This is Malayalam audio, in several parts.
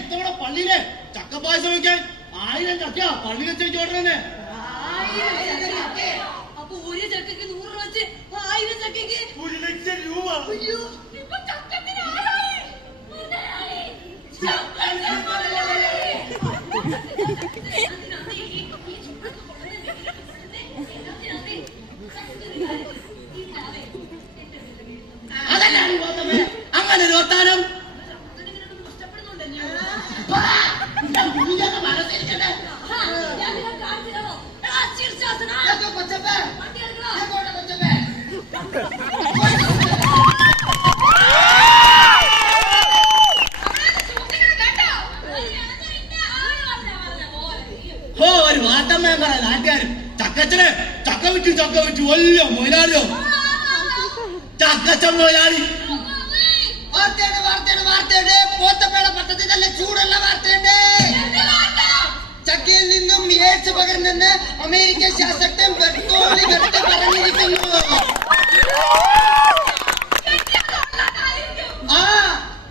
ഇത്തവണ പള്ളിയിലെ ചക്കപ്പായസം വയ്ക്കാൻ 1000 ചക്ക പള്ളി വെച്ച് ചോടനെ. അപ്പൊ ഒരു ചക്കക്ക് 100 രൂപ വെച്ച് 1000 ചക്കക്ക് 1,00,000 രൂപ. അങ്ങനെ ഒരു വർത്താനം മനസ്സിരിക്കട്ടെ. ഒരു വാട്ടമ്മ നാട്ടുകാരും ചക്കച്ചനെ ചക്ക വിറ്റു വലിയ മൊയിലാളിയോ ചക്കച്ചൻ മൊയിലാളി. വാർത്തയുടെ പോത്തപ്പേട പദ്ധതി നല്ല ചൂടുള്ള വാർത്തയുണ്ട്. ചക്കയിൽ നിന്നും എയ്ഡ്സ് പകരുന്നെന്ന് അമേരിക്കൻ ശാസ്ത്രജ്ഞൻ ബെർത്തോളി ബെർട്ട് പറഞ്ഞിരിക്കുന്നു. ആ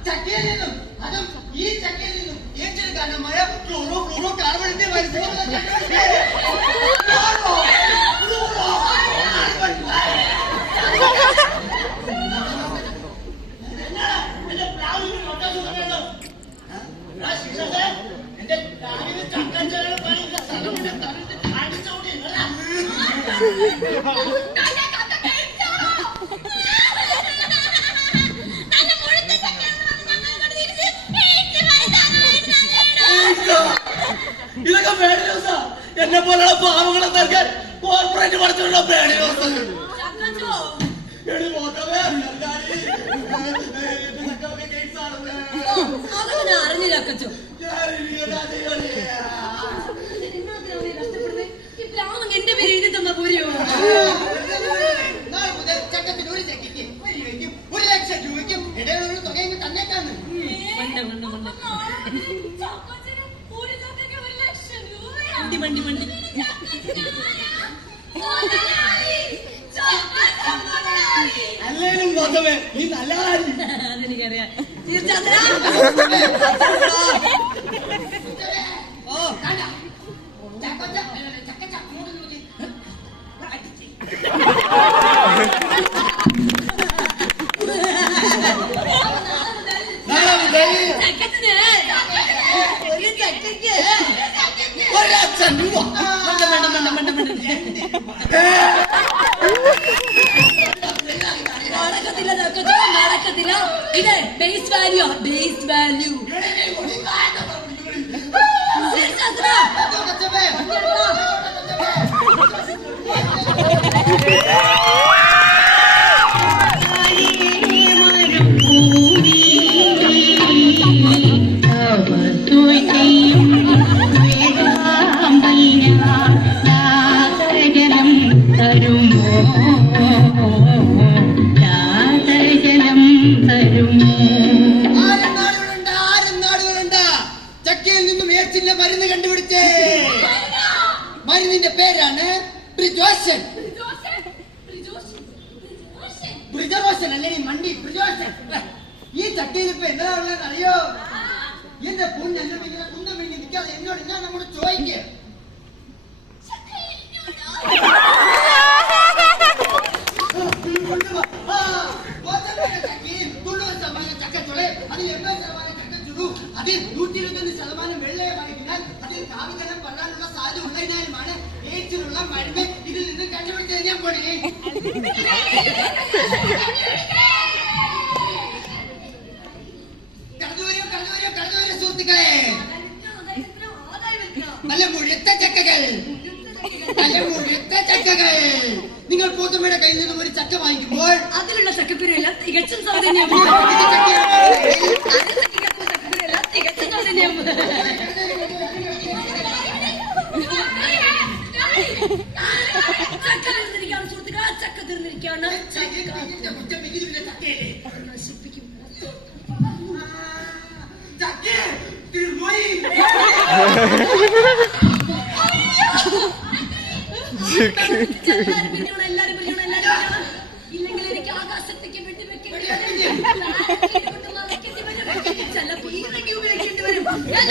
ചക്കയിൽ നിന്നും, അതും ഈ ചക്കയിൽ നിന്നും എയ്ഡ്സിന് കാരണമായ ക്ലോറോ ഫ്ലൂറോ കാർബണിന്റെ ഇതൊക്കെ പേടി ദിവസം എന്നെ പോലുള്ള പാവങ്ങളെ നൽകാൻ കോർപ്പറേറ്റ് പഠിച്ചുള്ള പേടി ദിവസം. അറിഞ്ഞില്ല എന്റെ പേര് എഴുതി തന്ന പോരെയോ? ചക്കത്തിന് ഒരു ചക്കയ്ക്ക് 1,00,000 രൂപയ്ക്കും ഇടയിലുള്ള തുകയും തന്നേക്കാന്ന്. അല്ലേലും ഗോതമേ നീ നല്ല അതെനിക്കറിയാം. നടക്കത്തില്ല. ഇത് ബേസ് വാല്യൂ. ബേസ് വാല്യൂ മരുന്ന് കണ്ടുപിടിച്ചേ. മരുന്നിന്റെ പേരാണ് ബ്രിജോഷൻ. ബ്രിജോഷൻ അല്ലേ മണ്ടി ബ്രിജോഷൻ. ഈ ചക്കയിൽ ഇപ്പൊ എന്താ ഉള്ളത് അറിയോ? എന്റെ പൊന്നെ കുന്തം വേണ്ടി നിൽക്കാതെ എന്നോട് ഞാൻ നമ്മോട് ചോദിക്കുക. ചക്കച്ചുളെ അതിൽ 80% ചക്കച്ചുടു, അതിൽ 125% വെള്ളയമായിരിക്കാൻ അതിൽ കാവികലം വരാനുള്ള സാധ്യത ഉള്ളതിനാലുമാണ് എയ്ഡ്സിനുള്ള മരുന്ന് ഇതിൽ നിന്ന് കണ്ടുപിടിച്ചത്. ഞാൻ പോണേ. കടന്നുവരൂ സുഹൃത്തുക്കളെ. നല്ല മുഴുത്ത ചക്കകൾ, നല്ല മുഴുത്ത ചക്കകൾ. നിങ്ങൾ പോത്തമ്മയുടെ കയ്യിൽ നിന്നും ഒരു ചക്ക വാങ്ങിക്കുമ്പോൾ അതിലുള്ള ചക്കപ്പേരെല്ലാം തികച്ചും സൗജന്യമാണ്. തികച്ചും സൗജന്യമാണ്. ചക്ക തീർന്നിരിക്കുകയാണ് സുഹൃത്തുക്കളെ. ചക്ക തീർന്നിരിക്കുകയാണ്. നശിപ്പിക്കും. ഇല്ലെങ്കിൽ എനിക്ക് ആകാശത്തേക്ക് വെട്ടിവെക്കേണ്ടി ഞാൻ